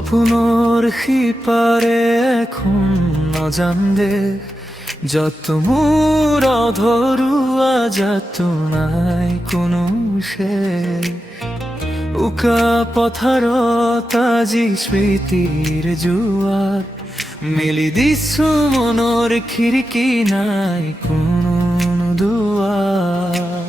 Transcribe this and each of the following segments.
সপনৰ সিপাৰে এখন নজান দেশ যত মোৰ অধৰুৱা যাতনাই কোনো শেষ উকা পথাৰত আজি স্মৃতিৰ জোৱাত মেলি দিছো মনৰ খিৰিকী নাই কোনো দুৱাৰ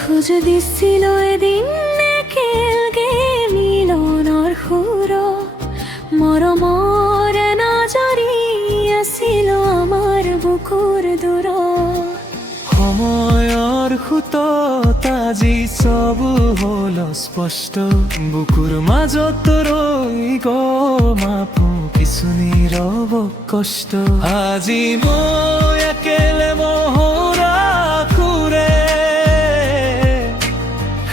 খোজ দিছিল এদিন একেলগে মিলনৰ সুৰ মৰমৰ নাজৰি আছিল আমাৰ বুকুৰ দূৰ সময়ৰ সুতত আজি সব হল স্পষ্ট বুকুৰ মাজত ৰৈ গমাপো কিছু নীৰৱ কষ্ট আজি মই একেলে মহৰা খুৰে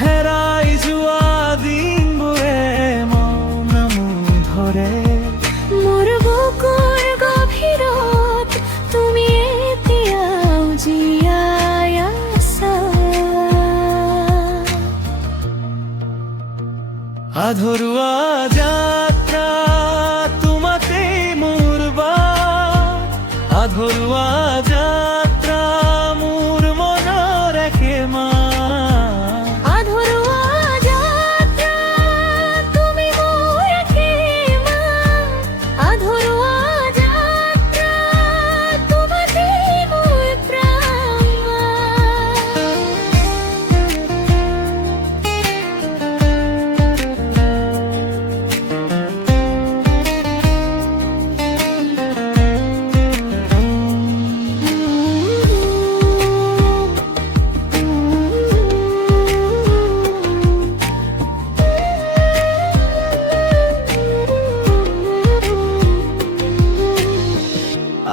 হেৰাই যোৱা দিনবোৰে মন ধৰে মোৰ বুকুৰ গভীৰত তুমি এতিয়াও জীয়াই আছা আধৰুৱা যাত্ৰা তোমাতে মোৰ বাট আধৰুৱা যাত্ৰা মোৰ মনৰ একে মাত আধৰুৱা যাত্ৰা তুমি মোৰ একে মাত আধৰুৱা যাত্ৰা তোমাতে মোৰ প্ৰাণ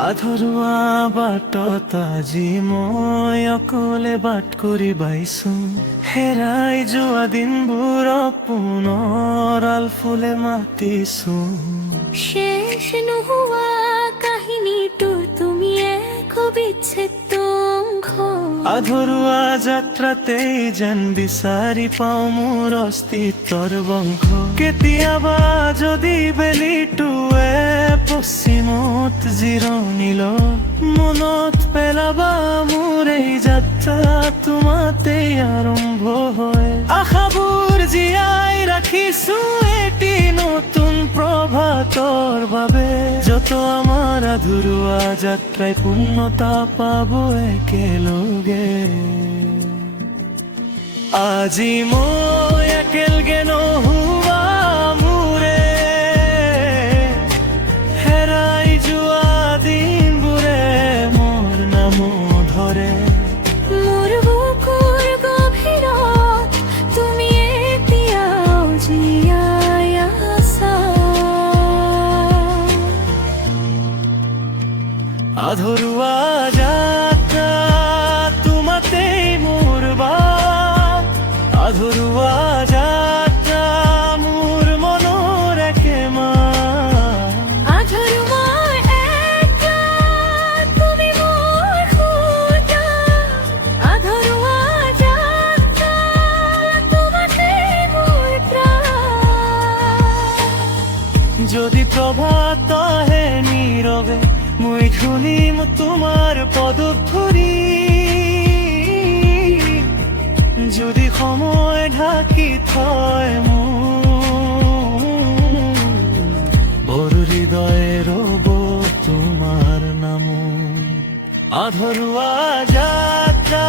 আধৰুৱা বাটত আজি মই অকলে বাট কৰি বাইছো হেৰাই যোৱা দিনবোৰক পুনৰ আলফুলে মাতিছো শেষ নোহোৱা কাহিনীটোৰ তুমি এক অবিচ্ছেদ্য অংশ আধৰুৱা যাত্ৰাতেই যেন বিচাৰি পাওঁ মোৰ অস্তিত্বৰ বংশ কেতিয়াবা যদি বেলিটোৱে পশ্চিমত জিৰণি লয় মনত পেলাবা মোৰ এই যাত্ৰা তোমাতেই আৰম্ভ হয় আশাবোৰ জীয়াই ৰাখিছো এটি নতুন প্ৰভাতৰ বাবে যত আমাৰ আধৰুৱা যাত্ৰাই পূৰ্ণতা পাব একেলগে আজি মই একেলগে নোহোৱা মোৰে হেৰাই যোৱা দিনবোৰে মোৰ নাম ধৰে মোৰ বুকুৰ গভীৰত তুমি এতিয়াও জীয়াই আছা আধৰুৱা যাত্ৰা তোমাতেই মোৰ বাট আধৰুৱা যাত্ৰা মোৰ মনৰ একে মাত আধৰুৱা এটা তুমি মোৰ খুঁটা আধৰুৱা যাত্ৰা তোমাতে মোৰ প্ৰাণ যদি প্ৰভাত আহে নীৰৱে মই শুনিম তোমাৰ পদধূলি যদি সময় ঢাকি থয় মোৰ হৃদয়ে ৰব তোমাৰ নাম আধৰুৱা যাত্ৰা